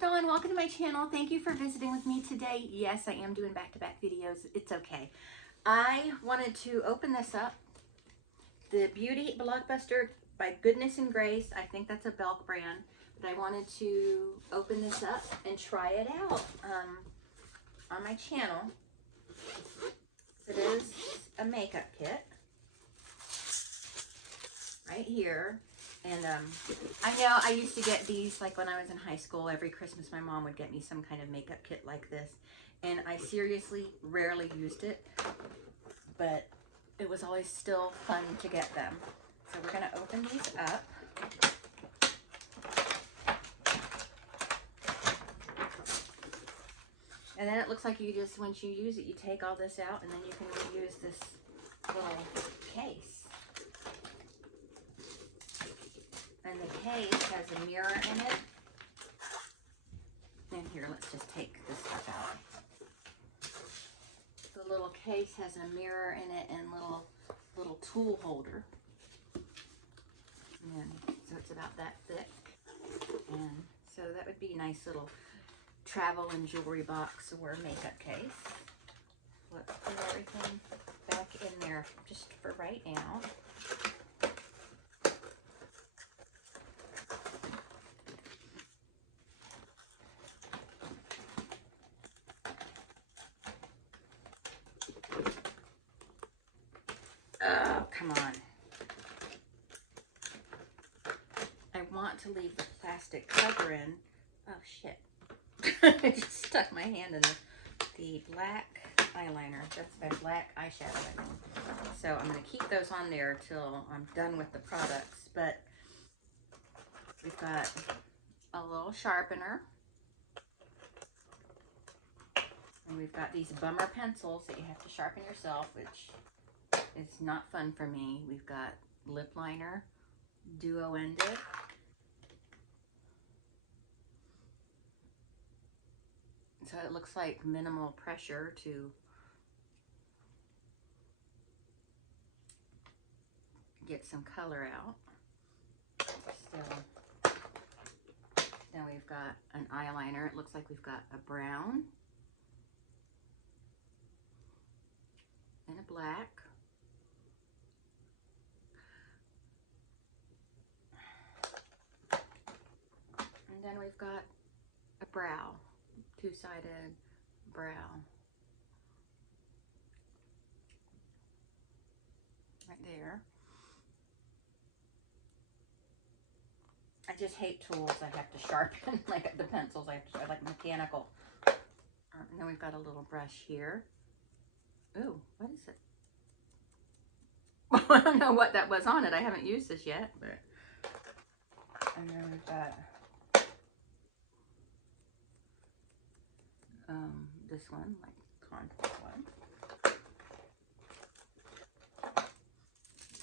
Dawn, welcome to my channel. Thank you for visiting with me today. Yes, I am doing back-to-back videos. It's okay. I wanted to open this up. The Beauty Blockbuster by Goodness and Grace. I think that's a Belk brand. But I wanted to open this up and try it out on my channel. It is a makeup kit right here. And I know I used to get these like when I was in high school. Every Christmas my mom would get me some kind of makeup kit like this. And I seriously rarely used it. But it was always still fun to get them. So we're going to open these up. And then it looks like you just, once you use it, you take all this out and then you can reuse this little case. And the case has a mirror in it. And here, let's just take this stuff out. The little case has a mirror in it and little tool holder. And so it's about that thick. And so that would be a nice little travel and jewelry box or makeup case. Let's put everything back in there just for right now. Oh, come on. I want to leave the plastic cover in. Oh, shit. I just stuck my hand in the black eyeliner. That's my black eyeshadow, I think. So I'm going to keep those on there till I'm done with the products. But we've got a little sharpener. And we've got these bummer pencils that you have to sharpen yourself, which is not fun for me. We've got lip liner, duo-ended. So it looks like minimal pressure to get some color out. So now we've got an eyeliner. It looks like we've got a brown and a black. And then we've got a brow, two-sided brow. Right there. I just hate tools I have to sharpen, like the pencils I have to, like mechanical. And then we've got a little brush here. Ooh, what is it? I don't know what that was on it. I haven't used this yet, but. And then we've got this one, like contour one.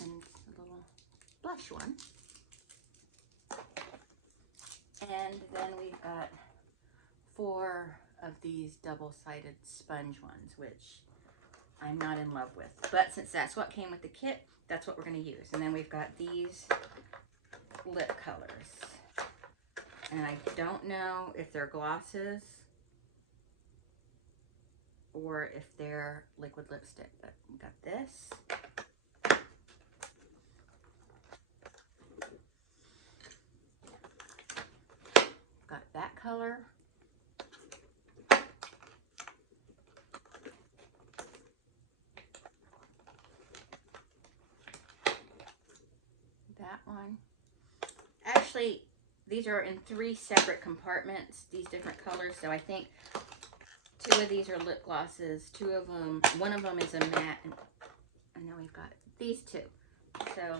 And a little blush one. And then we've got 4 of these double-sided sponge ones, which I'm not in love with. But since that's what came with the kit, that's what we're going to use. And then we've got these lip colors. And I don't know if they're glosses or if they're liquid lipstick, but we got this. Got that color. That one. Actually, these are in 3 separate compartments, these different colors. So I think 2 of these are lip glosses, 2 of them, one of them is a matte, and then we've got these 2. So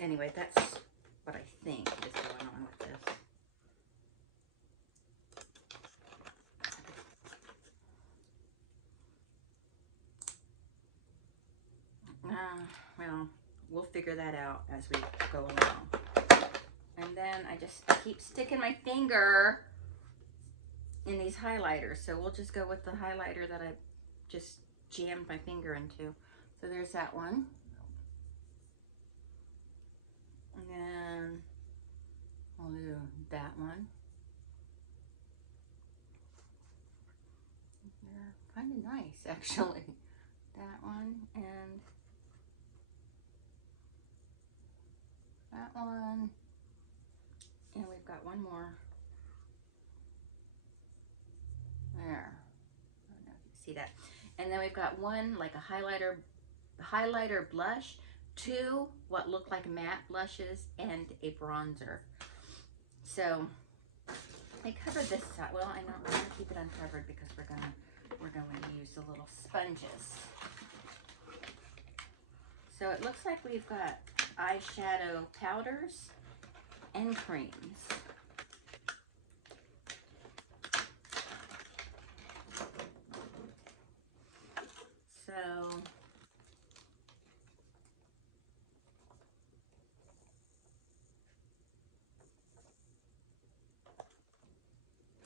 anyway, that's what I think is going on with this. Well, we'll figure that out as we go along. And then I just keep sticking my finger in these highlighters. So we'll just go with the highlighter that I just jammed my finger into. So there's that one. nice, actually. That one and that one. And we've got one more. There. I don't know if you can see that. And then we've got one like a highlighter blush, two what look like matte blushes, and a bronzer. So I covered this side. Well, I know I'm gonna keep it uncovered because we're going to use the little sponges. So it looks like we've got eyeshadow powders and creams. So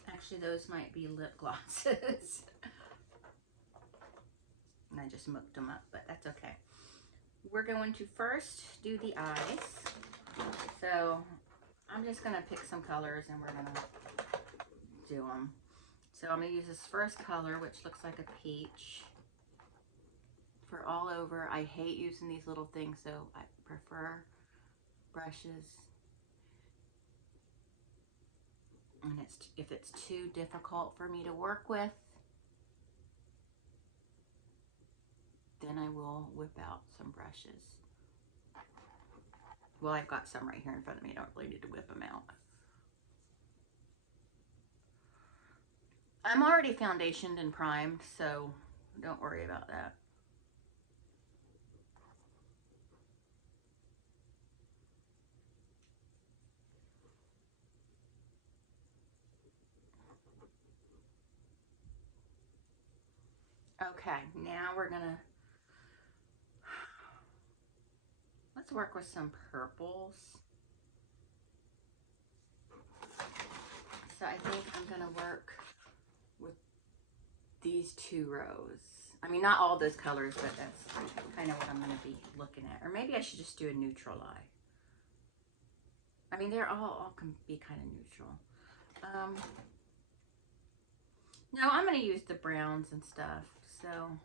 actually those might be lip glosses. And I just mucked them up, but that's okay. We're going to first do the eyes. So I'm just gonna pick some colors and we're gonna do them. So I'm gonna use this first color, which looks like a peach, for all over. I hate using these little things, so I prefer brushes. And if it's too difficult for me to work with, then I will whip out some brushes. Well, I've got some right here in front of me. I don't really need to whip them out. I'm already foundationed and primed, so don't worry about that. Okay, now let's work with some purples. So I think I'm gonna work with these two rows. I mean, not all those colors, but that's kind of what I'm gonna be looking at. Or maybe I should just do a neutral eye. I mean, they're all can be kind of neutral. No, I'm gonna use the browns and stuff, so.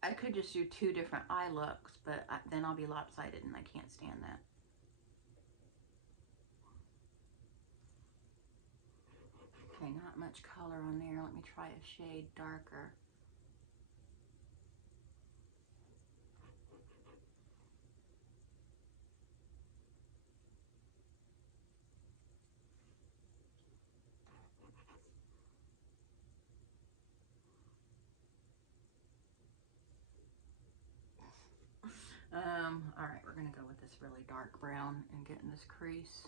I could just do two different eye looks, but then I'll be lopsided and I can't stand that. Okay, not much color on there. Let me try a shade darker. All right, we're gonna go with this really dark brown and get in this crease.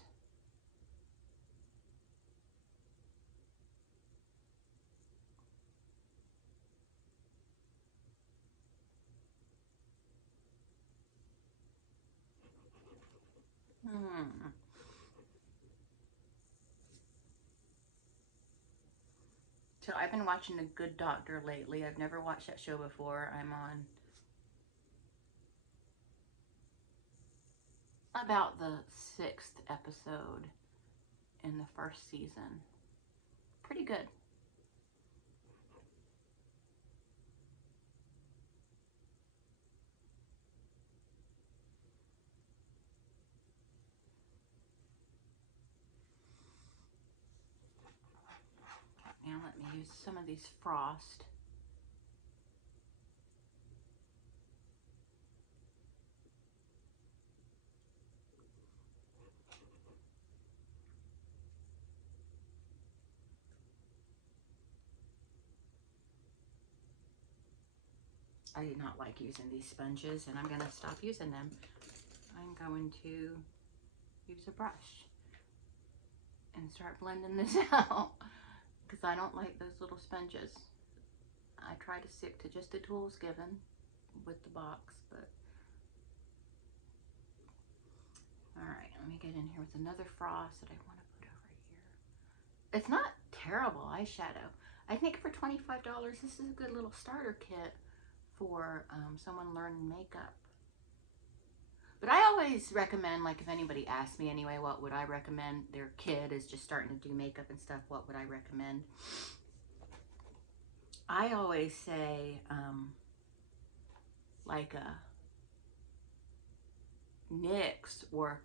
So I've been watching The Good Doctor lately. I've never watched that show before. I'm on about the 6th episode in the first season. Pretty good. Now let me use some of these Frost. I do not like using these sponges, and I'm going to stop using them. I'm going to use a brush and start blending this out because I don't like those little sponges. I try to stick to just the tools given with the box, but all right, let me get in here with another Frost that I want to put over here. It's not terrible eyeshadow. I think for $25, this is a good little starter kit for someone learning makeup. But I always recommend, like if anybody asks me anyway, what would I recommend? Their kid is just starting to do makeup and stuff. What would I recommend? I always say like a NYX or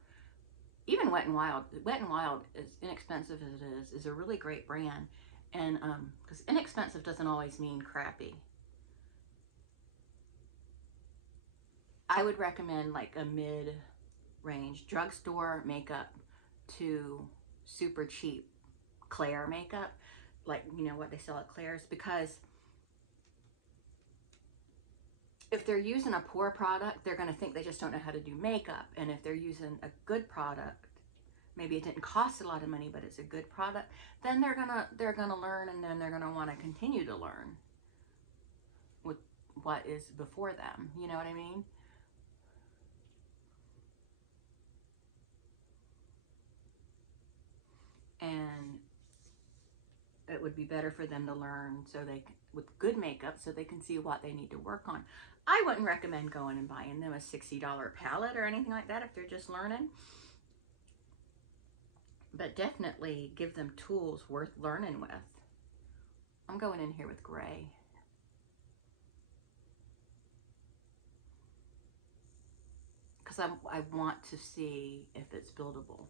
even Wet n Wild. Wet n Wild, as inexpensive as it is a really great brand. And because inexpensive doesn't always mean crappy. I would recommend like a mid-range drugstore makeup to super cheap Claire makeup, like you know what they sell at Claire's, because if they're using a poor product, they're going to think they just don't know how to do makeup. And if they're using a good product, maybe it didn't cost a lot of money, but it's a good product, then they're gonna learn, and then they're gonna want to continue to learn with what is before them. You know what I mean? And it would be better for them to learn so they with good makeup so they can see what they need to work on. I wouldn't recommend going and buying them a $60 palette or anything like that if they're just learning. But definitely give them tools worth learning with. I'm going in here with gray. Because I want to see if it's buildable.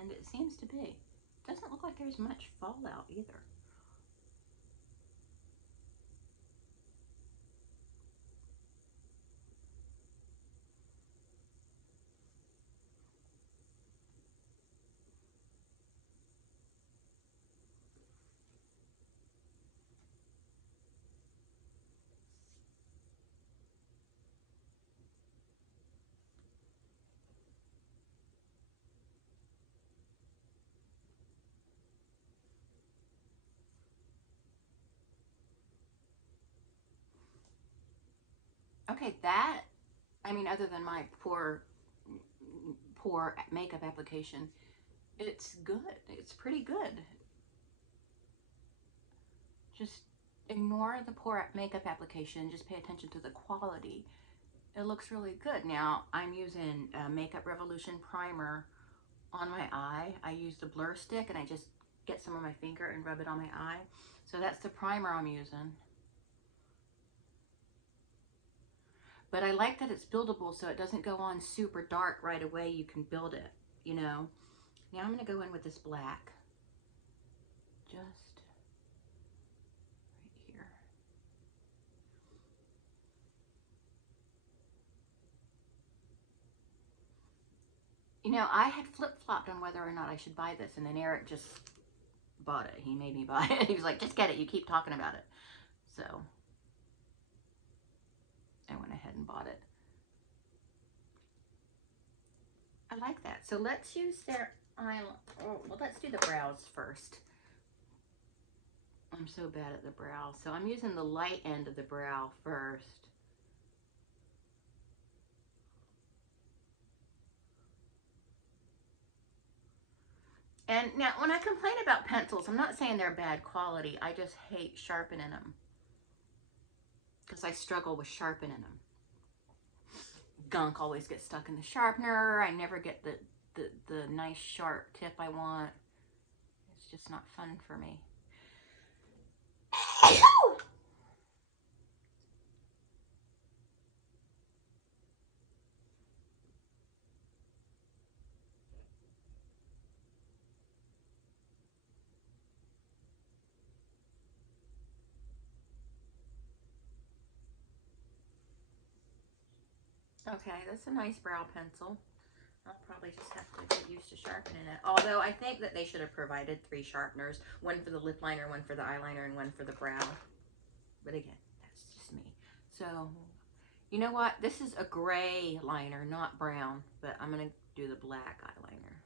And it seems to be. Doesn't look like there's much fallout either. Okay, that, I mean, other than my poor makeup application, it's good. It's pretty good. Just ignore the poor makeup application. Just pay attention to the quality. It looks really good. Now, I'm using a Makeup Revolution primer on my eye. I use the blur stick, and I just get some on my finger and rub it on my eye. So that's the primer I'm using. But I like that it's buildable, so it doesn't go on super dark right away. You can build it, you know. Now I'm going to go in with this black. Just right here. You know, I had flip-flopped on whether or not I should buy this, and then Eric just bought it. He made me buy it. He was like, just get it. You keep talking about it. So I went ahead and bought it. I like that. So let's use their eyeliner. Oh, well, let's do the brows first. I'm so bad at the brow. So I'm using the light end of the brow first. And now, when I complain about pencils, I'm not saying they're bad quality. I just hate sharpening them. Because I struggle with sharpening them. Gunk always gets stuck in the sharpener. I never get the nice sharp tip I want. It's just not fun for me. Okay, that's a nice brow pencil. I'll probably just have to get used to sharpening it. Although I think that they should have provided 3 sharpeners. One for the lip liner, one for the eyeliner, and one for the brow. But again, that's just me. So, you know what? This is a gray liner, not brown. But I'm going to do the black eyeliner.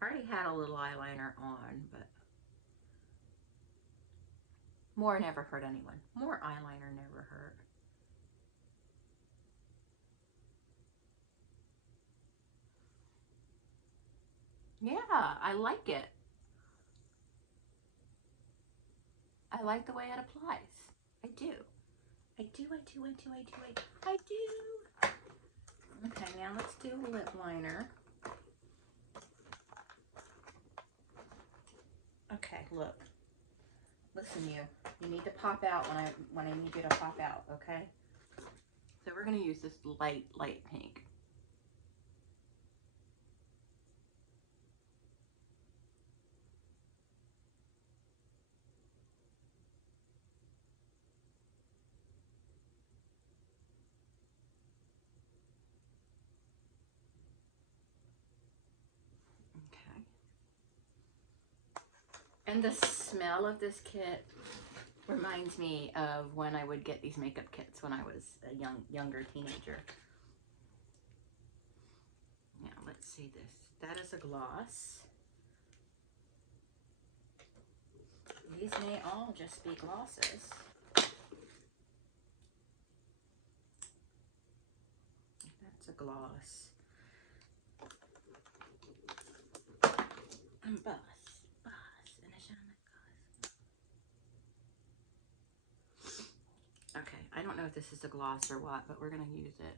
I already had a little eyeliner on, but more never hurt anyone. More eyeliner never hurt. Yeah, I like it. I like the way it applies. I do. I do. Okay, now let's do a lip liner. Okay, look. Listen, you need to pop out when I need you to pop out, okay? So we're gonna use this light pink. Okay. And the smell of this kit reminds me of when I would get these makeup kits when I was a younger teenager. Now let's see this. That is a gloss. These may all just be glosses. That's a gloss. And Boss. And a shine gloss. Okay, I don't know if this is a gloss or what, but we're gonna use it.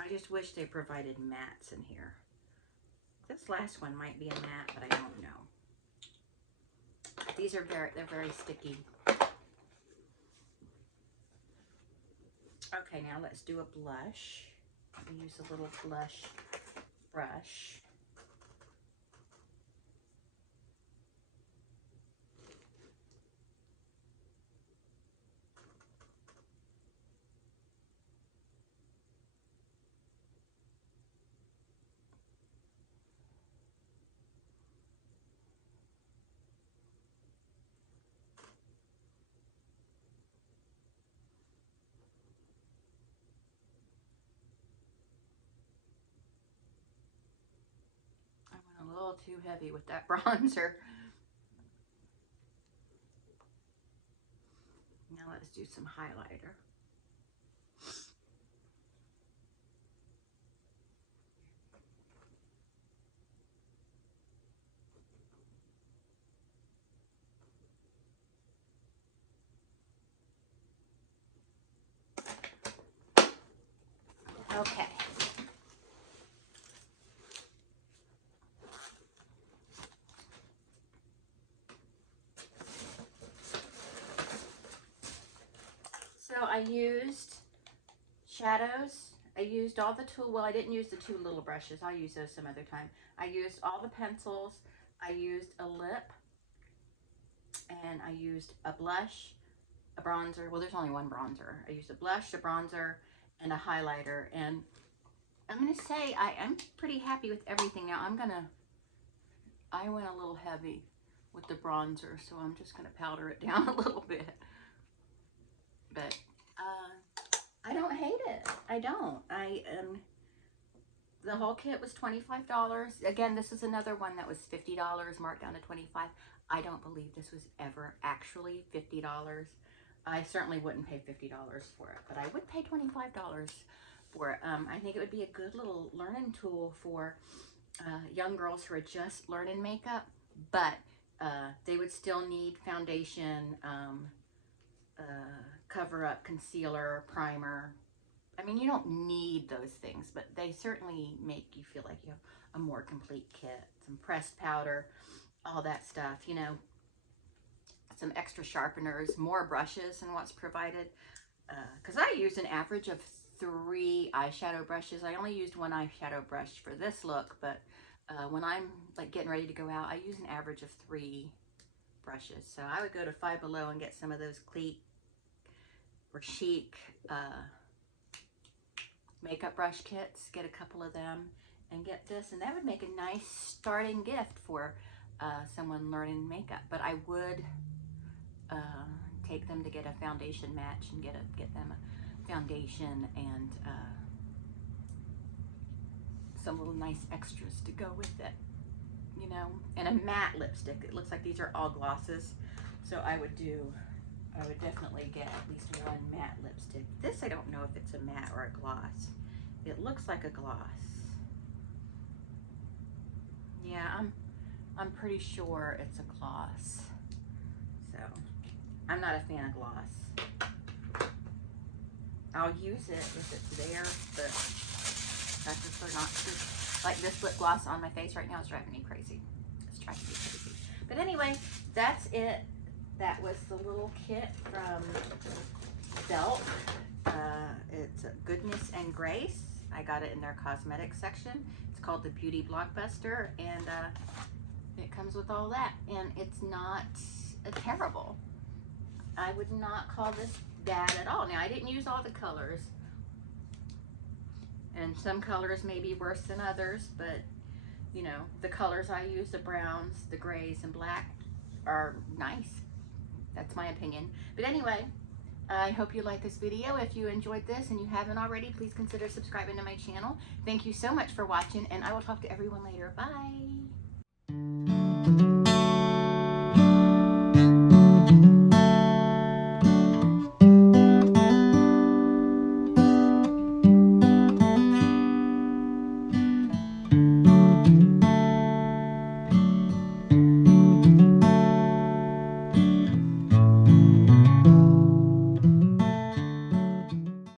I just wish they provided mattes in here. This last one might be a matte, but I don't know. These are they're very sticky. Okay, now let's do a blush. Let me use a little blush brush. I went a little too heavy with that bronzer. Now let's do some highlighter. Okay. So I used shadows. I used all the well, I didn't use the two little brushes. I'll use those some other time. I used all the pencils. I used a lip. And I used a blush, a bronzer. Well, there's only one bronzer. I used a blush, a bronzer, and a highlighter. And I'm going to say I am pretty happy with everything. Now I went a little heavy with the bronzer, so I'm just going to powder it down a little bit. But I don't hate it. I don't. The whole kit was $25. Again, this is another one that was $50, marked down to $25. I don't believe this was ever actually $50. I certainly wouldn't pay $50 for it, but I would pay $25 for it. I think it would be a good little learning tool for young girls who are just learning makeup, but they would still need foundation, cover up, concealer, primer. I mean, you don't need those things, but they certainly make you feel like you have a more complete kit. Some pressed powder, all that stuff, you know, some extra sharpeners, more brushes than what's provided. Because I used an average of 3 eyeshadow brushes. I only used 1 eyeshadow brush for this look, but when I'm like getting ready to go out, I use an average of 3 brushes. So I would go to Five Below and get some of those Clique or Chic makeup brush kits, get a couple of them and get this, and that would make a nice starting gift for someone learning makeup. But I would take them to get a foundation match and get them a foundation and some little nice extras to go with it, you know, and a matte lipstick. It looks like these are all glosses, so I would do I would definitely get at least one matte lipstick. This, I don't know if it's a matte or a gloss. It looks like a gloss. Yeah, I'm pretty sure it's a gloss. So, I'm not a fan of gloss. I'll use it if it's there, but I prefer not to. Like this lip gloss on my face right now is driving me crazy. It's driving me crazy. But anyway, that's it. That was the little kit from Belk. It's Goodness and Grace. I got it in their cosmetics section. It's called the Beauty Blockbuster, and it comes with all that. And it's not terrible. I would not call this bad at all. Now, I didn't use all the colors, and some colors may be worse than others, but you know, the colors I use, the browns, the grays, and black, are nice. That's my opinion. But anyway, I hope you liked this video. If you enjoyed this and you haven't already, please consider subscribing to my channel. Thank you so much for watching, and I will talk to everyone later. Bye.